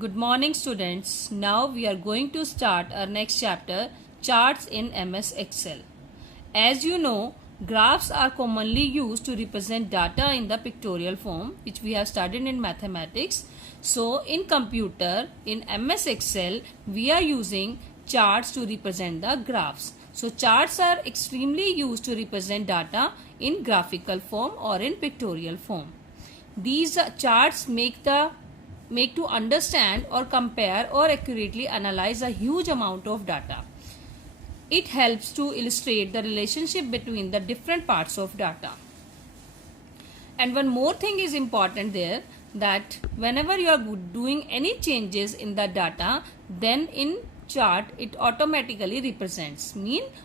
Good morning students. Now we are going to start our next chapter, charts in MS Excel. As you know, graphs are commonly used to represent data in the pictorial form, which we have studied in mathematics. So in computer, in MS Excel, we are using charts to represent the graphs. So charts are extremely used to represent data in graphical form or in pictorial form. These charts make to understand or compare or accurately analyze a huge amount of data. It helps to illustrate the relationship between the different parts of data. And one more thing is important there, that whenever you are doing any changes in the data, then in chart it automatically represents,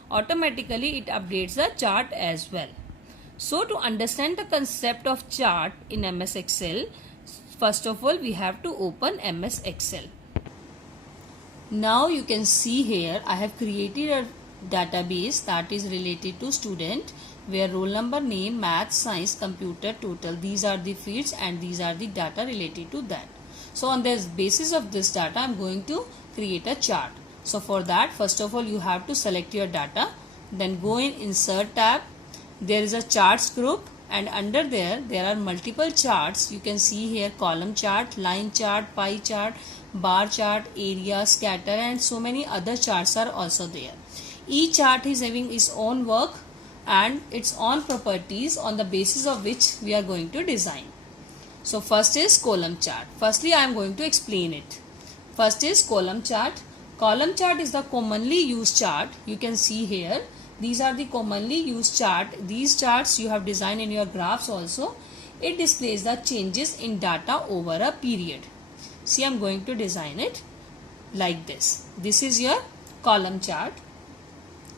automatically it updates the chart as well. So to understand the concept of chart in MS Excel, first of all we have to open MS Excel. Now you can see here I have created a database that is related to student, where roll number, name, math, science, computer, total, these are the fields and these are the data related to that. So on the basis of this data I am going to create a chart. So for that, first of all you have to select your data, then go in insert tab. There is a charts group and under there are multiple charts. You can see here column chart, line chart, pie chart, bar chart, area, scatter, and so many other charts are also there. Each chart is having its own work and its own properties on the basis of which we are going to design. So first is column chart. Firstly I am going to explain it. First is column chart. Column chart is the commonly used chart. You can see here these are the commonly used chart. These charts you have designed in your graphs also. It displays the changes in data over a period. See, I am going to design it like this. This is your column chart.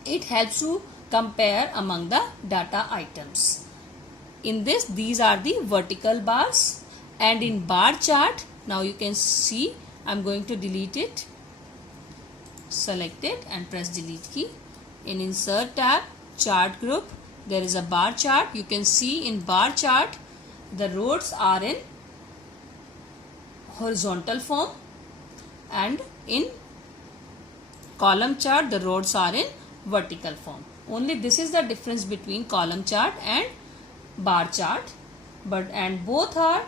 It helps to compare among the data items. In this, these are the vertical bars, and in bar chart, now you can see I am going to delete it. Select it and press delete key. In insert tab, chart group, there is a bar chart. You can see in bar chart the rows are in horizontal form, and in column chart the rows are in vertical form. Only this is the difference between column chart and bar chart, and both are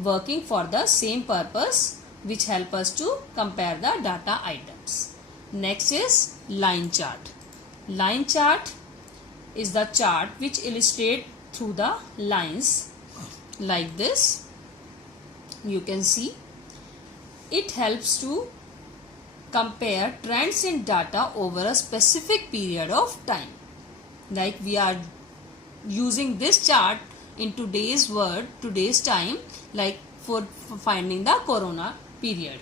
working for the same purpose, which help us to compare the data items. Next is line chart. Line chart is the chart which illustrate through the lines like this. You can see it helps to compare trends in data over a specific period of time. Like we are using this chart in today's time, like for finding the corona period,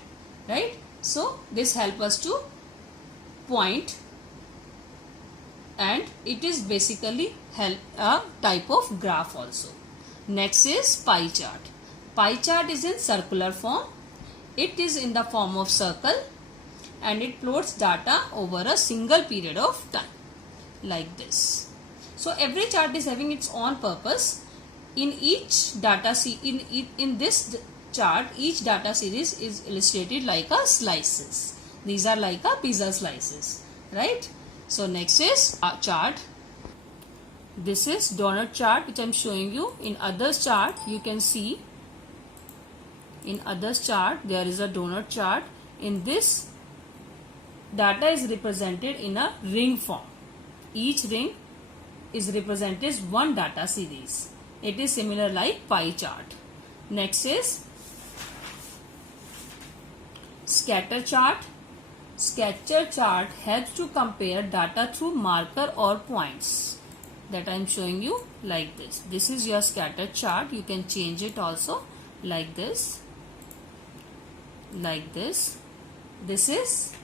right? So this helps us to point, and it is basically a type of graph also. Next is pie chart. Pie chart is in circular form. It is in the form of circle and it plots data over a single period of time like this. So every chart is having its own purpose. In each data in this chart, each data series is illustrated like a slices. These are like a pizza slices, right? So next is a chart. This is donut chart which I am showing you. In others chart you can see, in others chart there is a donut chart. In this, data is represented in a ring form. Each ring is represented as one data series. It is similar like pie chart. Next is scatter chart. Scatter chart helps to compare data through marker or points that I am showing you like this. This is your scatter chart. You can change it also like this, like this. This is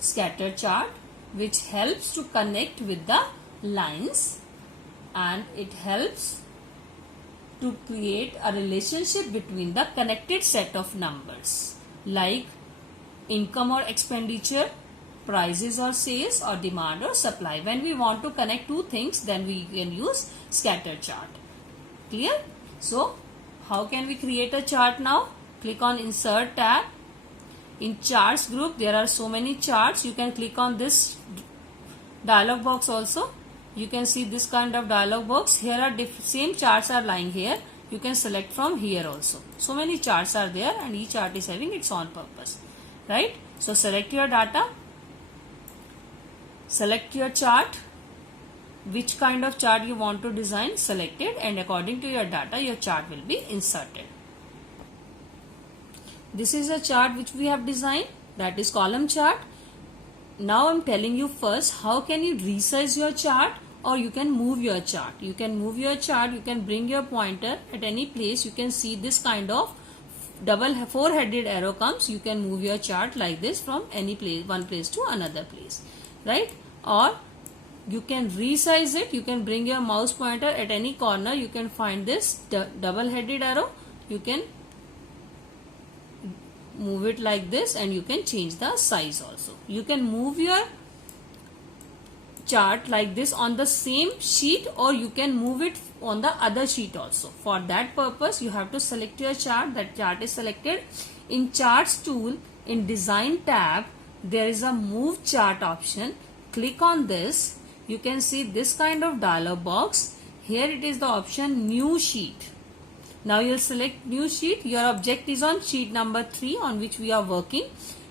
scatter chart which helps to connect with the lines, and it helps to create a relationship between the connected set of numbers like income or expenditure, prices or sales, or demand or supply. When we want to connect two things, then we can use scatter chart. Clear? So how can we create a chart now? Click on insert tab, In charts group, there are so many charts. You can click on this dialog box also. You can see this kind of dialog box. Here are same charts are lying here. You can select from here also. So many charts are there and each chart is having its own purpose. Right? So select your data. Select your chart. Which kind of chart you want to design, select it, and according to your data, your chart will be inserted. This is a chart which we have designed, that is column chart. Now I am telling you first how can you resize your chart or you can move your chart. You can move your chart, you can bring your pointer at any place. You can see this kind of four-headed arrow comes. You can move your chart like this from any place, one place to another place, right? Or you can resize it. You can bring your mouse pointer at any corner. You can find this double-headed arrow. You can move it like this and you can change the size also. You can move your chart like this on the same sheet or you can move it on the other sheet also. For that purpose, you have to select your chart. That chart is selected. In Charts tool, in Design tab, there is a Move Chart option. Click on this. You can see this kind of dialog box. Here it is the option New Sheet. Now you will select New Sheet. Your object is on sheet number 3 on which we are working.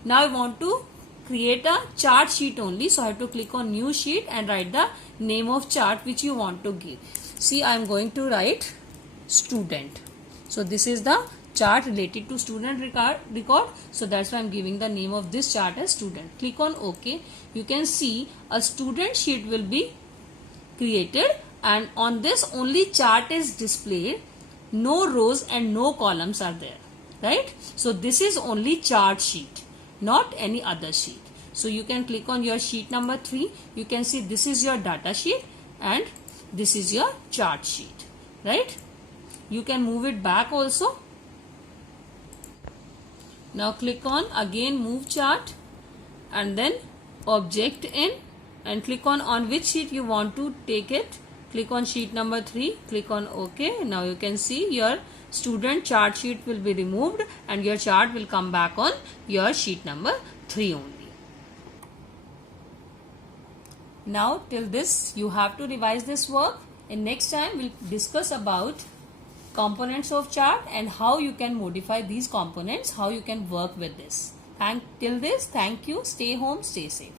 Now I want to create a chart sheet only. So I have to click on New Sheet and write the name of chart which you want to give. See, I am going to write student. So this is the chart related to student record. So that's why I am giving the name of this chart as student. Click on OK. You can see a student sheet will be created and on this only chart is displayed. No rows and no columns are there, right? So this is only chart sheet, not any other sheet. So you can click on your sheet number 3. You can see this is your data sheet and this is your chart sheet, right? You can move it back also. Now click on again Move Chart and then Object in and click on which sheet you want to take it. Click on sheet number 3. Click on OK. Now you can see your student chart sheet will be removed and your chart will come back on your sheet number 3 only. Now till this you have to revise this work. In next time we'll discuss about components of chart and how you can modify these components, how you can work with this. And till this, thank you. Stay home, stay safe.